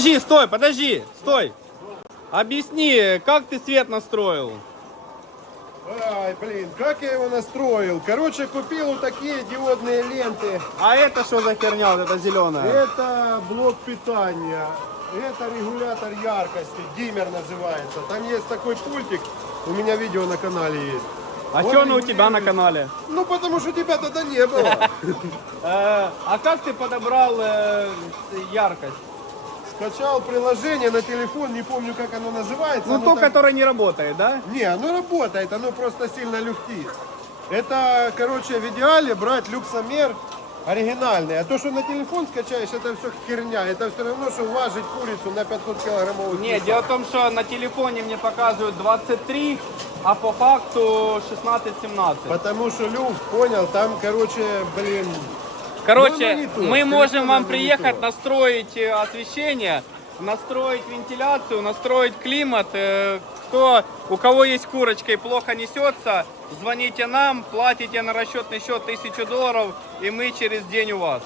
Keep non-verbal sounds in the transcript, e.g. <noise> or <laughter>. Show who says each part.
Speaker 1: Подожди, стой, подожди, стой. Объясни, как ты свет настроил?
Speaker 2: Ай, блин, как я его настроил? Короче, купил вот такие диодные ленты.
Speaker 1: А это что за херня, вот эта зеленая?
Speaker 2: Это блок питания. Это регулятор яркости, диммер называется. Там есть такой пультик, у меня видео на канале есть.
Speaker 1: А что оно у тебя на канале?
Speaker 2: Ну, потому что тебя тогда не было. <laughs>
Speaker 1: Э, а как ты подобрал э, яркость?
Speaker 2: Скачал приложение на телефон, не помню, как оно называется.
Speaker 1: Ну,
Speaker 2: оно
Speaker 1: то,
Speaker 2: там-
Speaker 1: которое не работает, да?
Speaker 2: Не, оно работает, оно просто сильно люфтит. Это, короче, в идеале брать люксомер оригинальный. А то, что на телефон скачаешь, это все херня. Это все равно, что важить курицу на 500 килограммовых
Speaker 1: Не, дело в том, что на телефоне мне показывают 23, а по факту 16-17.
Speaker 2: Потому что люфт, понял, там, короче, блин,
Speaker 1: Короче,
Speaker 2: Ну,
Speaker 1: мы можем вам приехать, настроить э, освещение, настроить вентиляцию, настроить климат. Э, Кто, у кого есть курочка и плохо несется, звоните нам, платите на расчетный счет 1000 долларов, и мы через день у вас.